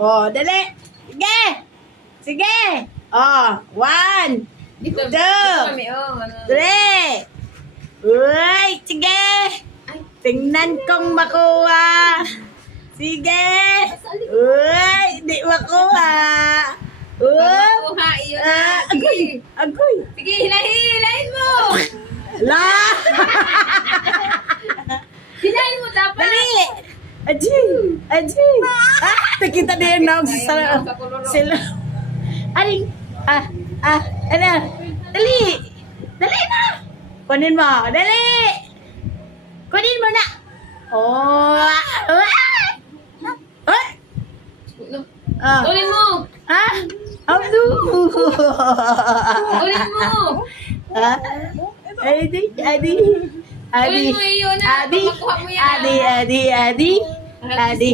Oh, dali. Sige. Sige. Oh, 1, Dito, Two. kami, ano. 3. Uy, sige. Tingnan kong makuha. Sige. Uy, di makuha. Makuha, iyon na. Agoy. Agoy. Sige, hilahin mo. La. Hilahin mo dapat. Dali. Aji. Aji. Nakita na yung naong sila. Aling. Ano? Dali. Dali na. Kunin mo. Dali. Kunin mo na. Oh. Tulin mo. Ha? Abdu. Tulin mo. Adi. Tulin mo iyon na. Adi. Makuha mo yan. Adi. Adi. Adi.